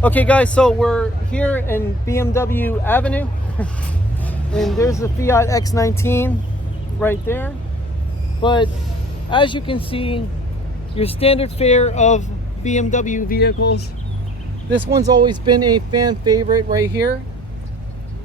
Okay guys, so we're here in BMW Avenue and there's the Fiat X19 right there. But as you can see, your standard fare of BMW vehicles, this one's always been a fan favorite right here.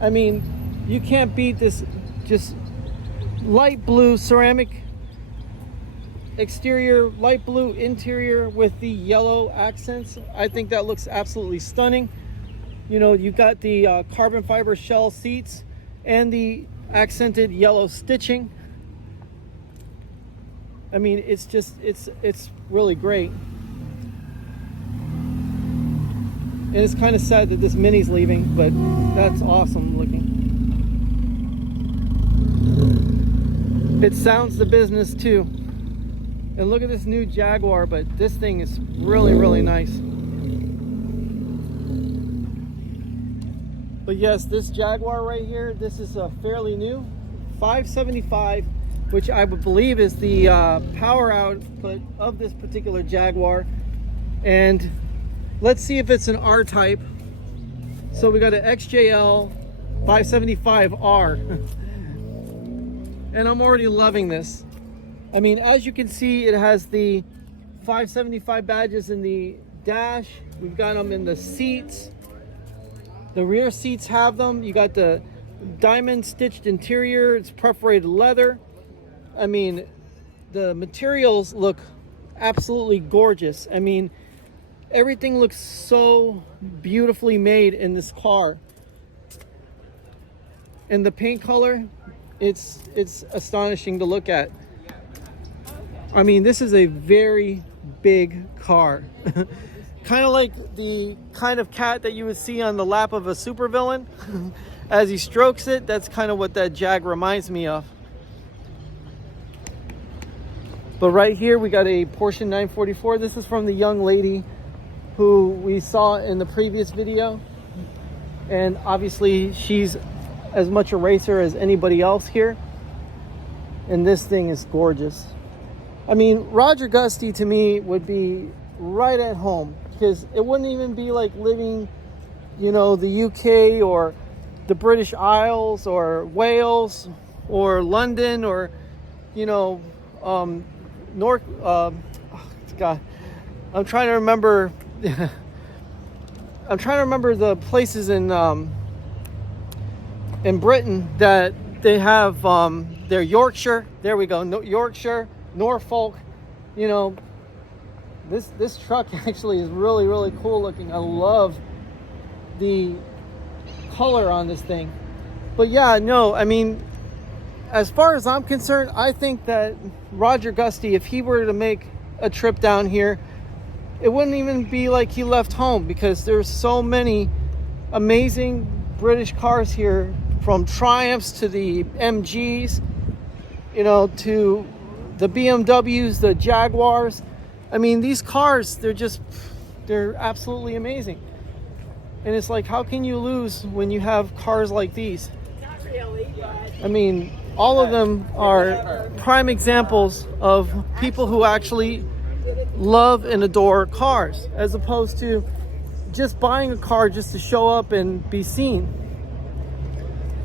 I mean, you can't beat this just light blue ceramic exterior, light blue interior with the yellow accents. I think that looks absolutely stunning. You know, you've got the carbon fiber shell seats and the accented yellow stitching. I mean, it's just, it's really great. And it's kind of sad that this Mini's leaving, but that's awesome looking. It sounds the business too. And look at this new Jaguar, but this thing is really, really nice. But yes, this Jaguar right here, this is a fairly new 575, which I would believe is the power output of this particular Jaguar. And let's see if it's an R-Type. So we got an XJL 575R. And I'm already loving this. I mean, as you can see, it has the 575 badges in the dash. We've got them in the seats. The rear seats have them. You got the diamond stitched interior. It's perforated leather. I mean, the materials look absolutely gorgeous. I mean, everything looks so beautifully made in this car. And the paint color, it's astonishing to look at. I mean, this is a very big car. Kind of like the kind of cat that you would see on the lap of a supervillain. As he strokes it, that's kind of what that Jag reminds me of. But right here, we got a Porsche 944. This is from the young lady who we saw in the previous video. And obviously, she's as much a racer as anybody else here. And this thing is gorgeous. I mean, Roger Gusty to me would be right at home, because it wouldn't even be like living, you know, the UK or the British Isles or Wales or London or, you know, God, I'm trying to remember. I'm trying to remember the places in Britain that they have. They're Yorkshire. There we go. Yorkshire. Norfolk. You know, this truck actually is really, really cool looking. I love the color on this thing. But yeah, no, I mean, as far as I'm concerned, I think that Roger Gusty, if he were to make a trip down here, it wouldn't even be like he left home, because there's so many amazing British cars here, from Triumphs to the MGs, you know, to the BMWs, the Jaguars. I mean, these cars, they're absolutely amazing. And it's like, how can you lose when you have cars like these? Not really, but... I mean, all of them are prime examples of people who actually love and adore cars, as opposed to just buying a car just to show up and be seen.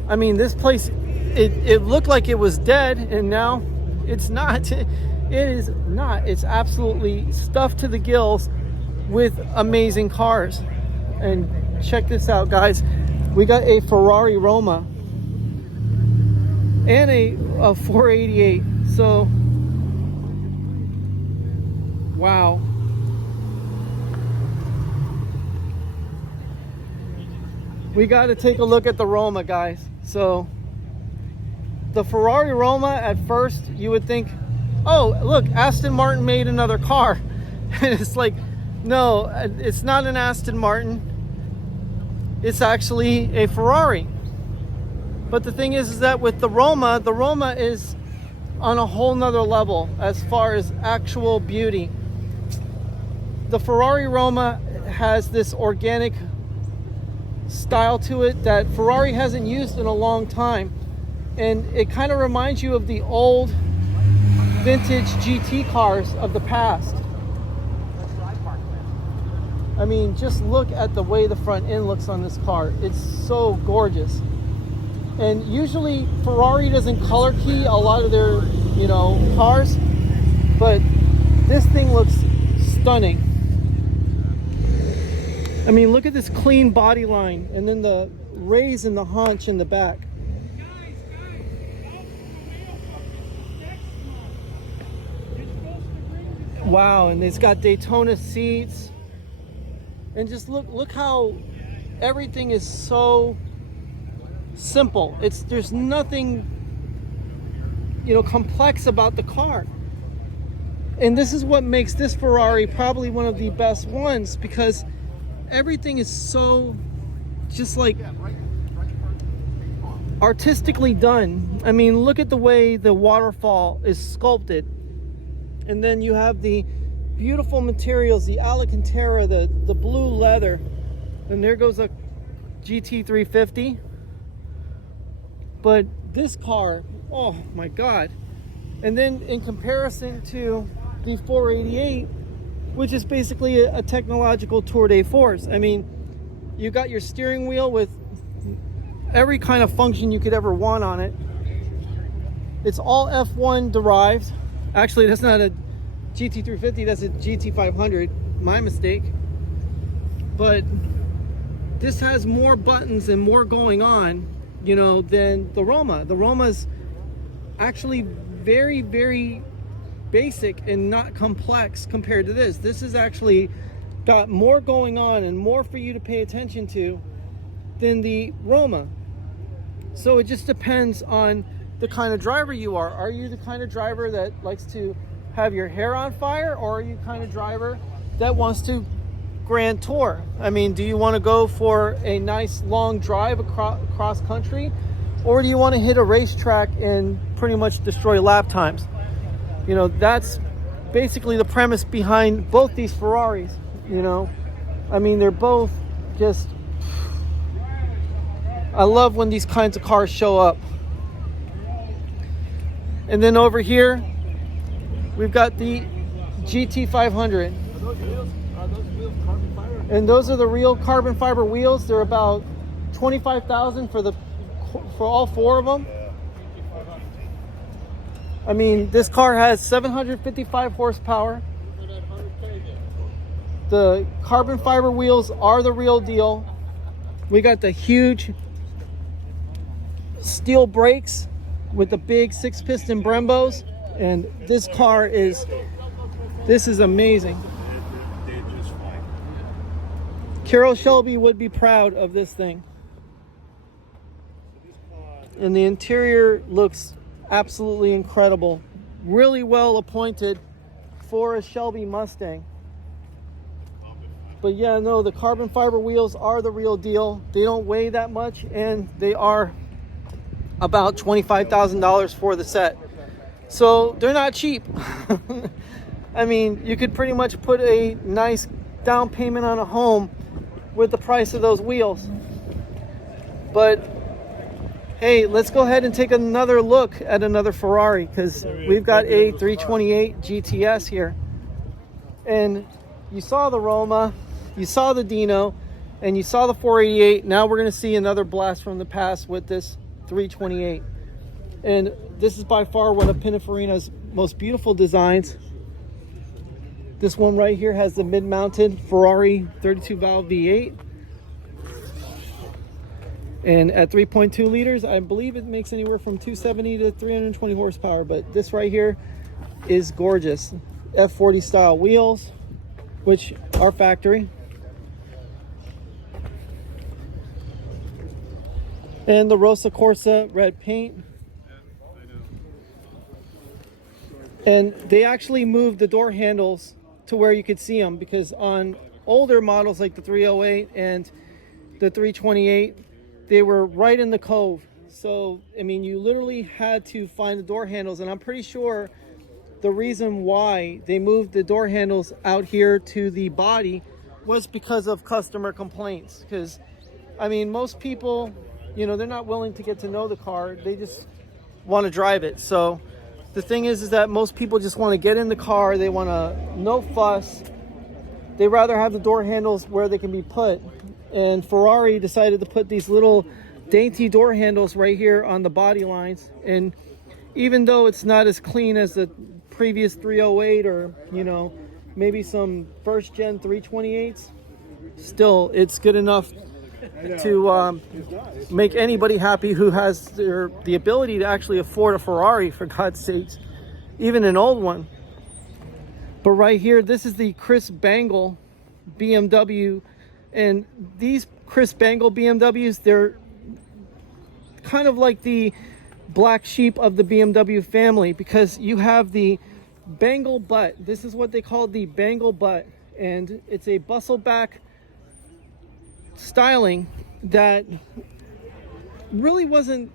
I mean, this place, it looked like it was dead, and now it's not. It is not. It's absolutely stuffed to the gills with amazing cars. And check this out, guys. We got a Ferrari Roma and a 488. So, wow. We got to take a look at the Roma, guys. So, the Ferrari Roma, at first, you would think, oh, look, Aston Martin made another car. And it's like, no, it's not an Aston Martin. It's actually a Ferrari. But the thing is that with the Roma is on a whole nother level as far as actual beauty. The Ferrari Roma has this organic style to it that Ferrari hasn't used in a long time. And it kind of reminds you of the old vintage GT cars of the past. I mean, just look at the way the front end looks on this car. It's so gorgeous. And usually Ferrari doesn't color key a lot of their, you know, cars, but this thing looks stunning. I mean, look at this clean body line, and then the raise in the haunch in the back. Wow, and it's got Daytona seats. And just look how everything is so simple. There's nothing, you know, complex about the car. And this is what makes this Ferrari probably one of the best ones, because everything is so just like artistically done. I mean, look at the way the waterfall is sculpted. And then you have the beautiful materials, the Alcantara, the blue leather. And there goes a GT350. But this car, oh my God. And then in comparison to the 488, which is basically a technological tour de force. I mean, you got your steering wheel with every kind of function you could ever want on it. It's all F1 derived. Actually, that's not a GT350, that's a GT500. My mistake. But this has more buttons and more going on, you know, than the Roma. The Roma's actually very, very basic and not complex compared to this. This has actually got more going on and more for you to pay attention to than the Roma. So it just depends on the kind of driver you are. Are you the kind of driver that likes to have your hair on fire, or are you the kind of driver that wants to grand tour? I mean, do you want to go for a nice long drive across country, or do you want to hit a racetrack and pretty much destroy lap times? You know, that's basically the premise behind both these Ferraris, you know. I mean, they're both just, I love when these kinds of cars show up. And then over here, we've got the GT500. And those are the real carbon fiber wheels. They're about $25,000 for all four of them. I mean, this car has 755 horsepower. The carbon fiber wheels are the real deal. We got the huge steel brakes with the big 6-piston Brembos. And this car is amazing. Carroll Shelby would be proud of this thing. And the interior looks absolutely incredible. Really well appointed for a Shelby Mustang. But yeah, no, the carbon fiber wheels are the real deal. They don't weigh that much, and they are about $25,000 for the set. So they're not cheap. I mean, you could pretty much put a nice down payment on a home with the price of those wheels. But hey, let's go ahead and take another look at another Ferrari, because we've got a 328 GTS here. And you saw the Roma, you saw the Dino, and you saw the 488. Now we're going to see another blast from the past with this 328. And this is by far one of Pininfarina's most beautiful designs. This one right here has the mid-mounted Ferrari 32 valve V8. And at 3.2 liters, I believe it makes anywhere from 270 to 320 horsepower. But this right here is gorgeous. F40 style wheels, which are factory. And the Rosa Corsa red paint. And they actually moved the door handles to where you could see them, because on older models like the 308 and the 328, they were right in the cove. So, I mean, you literally had to find the door handles. And I'm pretty sure the reason why they moved the door handles out here to the body was because of customer complaints. Because, I mean, most people, you know, they're not willing to get to know the car. They just want to drive it. So the thing is that most people just want to get in the car. They want to no fuss. they rather have the door handles where they can be put. And Ferrari decided to put these little dainty door handles right here on the body lines. And even though it's not as clean as the previous 308 or, you know, maybe some first gen 328s, still it's good enough to make anybody happy who has the ability to actually afford a Ferrari, for God's sakes, even an old one. But right here, this is the Chris Bangle BMW, and these Chris Bangle BMWs, they're kind of like the black sheep of the BMW family, because you have the Bangle butt. This is what they call the Bangle butt, and it's a bustle back styling that really wasn't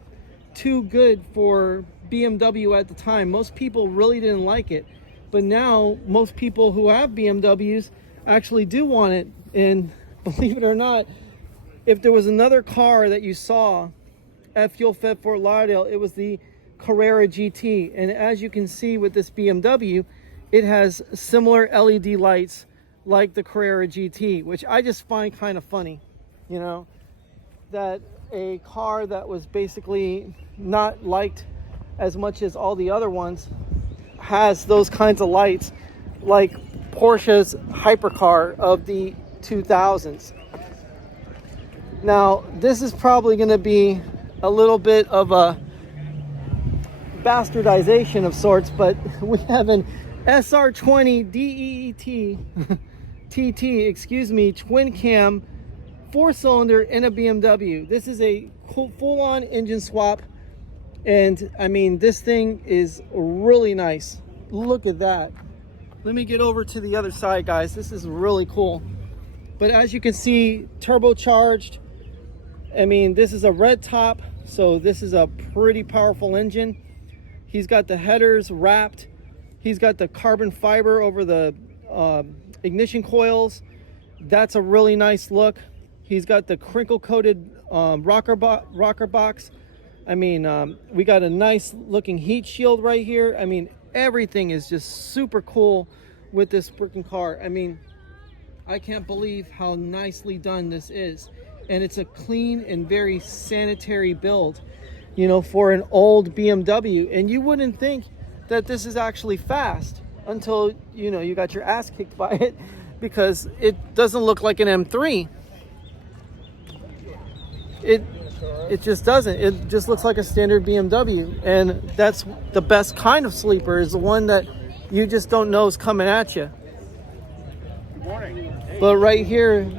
too good for BMW at the time. Most people really didn't like it, but now most people who have BMWs actually do want it. And believe it or not, if there was another car that you saw at Fuel Fed Fort Lauderdale, it was the Carrera GT. And as you can see with this BMW, it has similar LED lights like the Carrera GT, which I just find kind of funny, you know, that a car that was basically not liked as much as all the other ones has those kinds of lights, like Porsche's hypercar of the 2000s. Now, this is probably going to be a little bit of a bastardization of sorts, but we have an SR20 DEET TT, excuse me, twin cam 4-cylinder in a BMW. This is a full-on engine swap, and I mean, this thing is really nice. Look at that. Let me get over to the other side, guys. This is really cool. But as you can see, turbocharged. I mean, this is a red top, so this is a pretty powerful engine. He's got the headers wrapped. He's got the carbon fiber over the ignition coils. That's a really nice look. He's got the crinkle coated rocker box. I mean, we got a nice looking heat shield right here. I mean, everything is just super cool with this freaking car. I mean, I can't believe how nicely done this is. And it's a clean and very sanitary build, you know, for an old BMW. And you wouldn't think that this is actually fast until, you know, you got your ass kicked by it, because it doesn't look like an M3. It just doesn't. It just looks like a standard BMW. And that's the best kind of sleeper, is the one that you just don't know is coming at you. Good morning. But right here,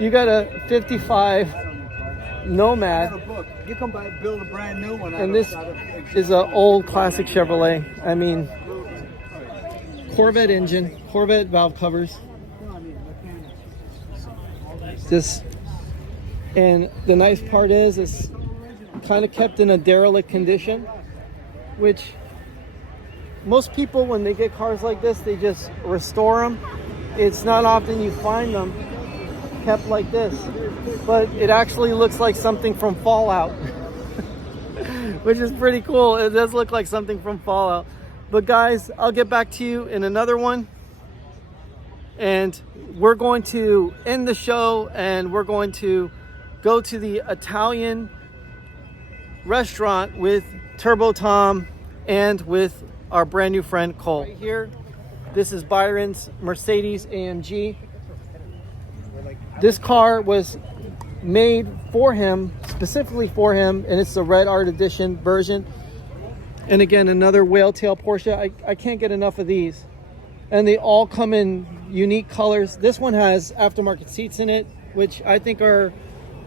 you got a 55 Nomad. You come by and build a brand new one. And this is an old classic Chevrolet. I mean, Corvette engine, Corvette valve covers. This, and the nice part is it's kind of kept in a derelict condition, which most people, when they get cars like this, they just restore them. It's not often you find them kept like this, but it actually looks like something from Fallout. Which is pretty cool. It does look like something from Fallout. But guys, I'll get back to you in another one, and we're going to end the show, and we're going to go to the Italian restaurant with Turbo Tom and with our brand new friend Cole. Right here, this is Byron's Mercedes AMG. This car was made for him, specifically for him, and it's the Red Art Edition version. And again, another whale tail Porsche. I can't get enough of these. And they all come in unique colors. This one has aftermarket seats in it, which I think are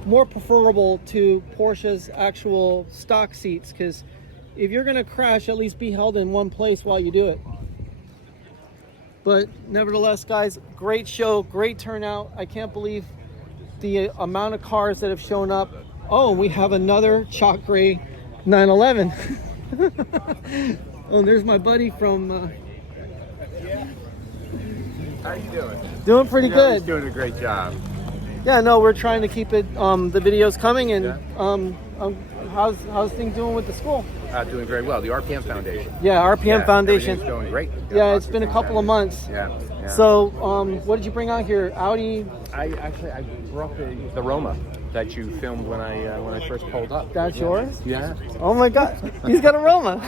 more preferable to Porsche's actual stock seats, because if you're gonna crash, at least be held in one place while you do it. But nevertheless, guys, great show, great turnout. I can't believe the amount of cars that have shown up. Oh, we have another chalk gray 911. Oh, there's my buddy from... How you doing? Doing pretty good. He's doing a great job. Yeah, no, we're trying to keep it, the videos coming, and how's things doing with the school? Doing very well. The RPM Foundation. Yeah, RPM Foundation. Everything's going great. Got Yeah, lots it's of been a things couple of happening. months. Yeah. So, what did you bring out here? Audi. I brought the Roma that you filmed when I first pulled up. That's yours? Yeah. Oh my God, he's got a Roma.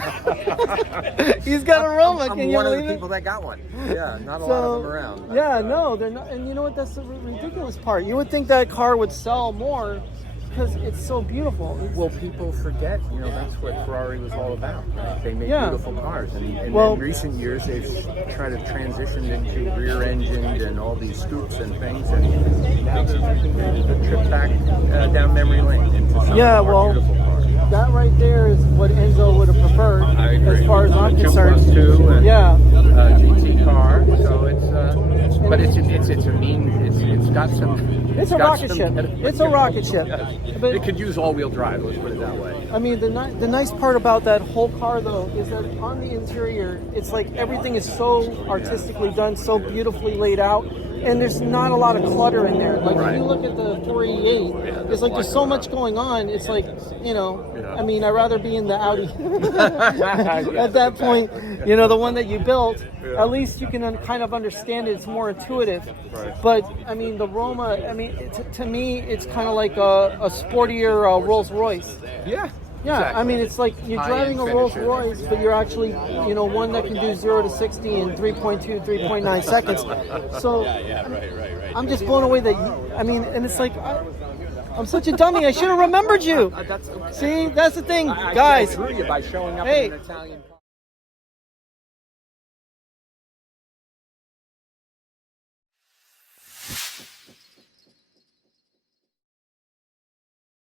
He's got a Roma. I'm Can you one of believe the it? people that got one. Yeah, not a lot of them around. But, Yeah, no, they're not. And you know what? That's the ridiculous part. You would think that car would sell more because it's so beautiful. Well, people forget, that's what Ferrari was all about. Right? They make beautiful cars, and in recent years they've tried to transition into rear-engined and all these scoops and things, and now they're making the trip back down memory lane into some beautiful cars. That right there is what Enzo would have preferred, I agree. as far as I'm The concerned. 2+2 and Yeah. GT car, so it's got some. It's a rocket ship. It's a rocket ship. But It could use all-wheel drive. Let's put it that way. I mean, the nice part about that whole car, though, is that on the interior, it's like everything is so artistically done, so beautifully laid out, and there's not a lot of clutter in there. Like, if you look at the 488, it's like there's so much going on. It's like, I mean, I'd rather be in the Audi at that point, the one that you built. At least you can kind of understand it. It's more intuitive. But, I mean, the Roma, to me, it's kind of like a sportier Rolls Royce. Yeah. Yeah, Exactly. I mean, it's like you're driving a Rolls Royce, but you're actually, one that can do 0 to 60 in 3.2, 3.9 seconds. So I'm just blown away that, and it's like, I'm such a dummy. I should have remembered you. See, that's the thing, guys. I drew you by showing up Hey. in an Italian car.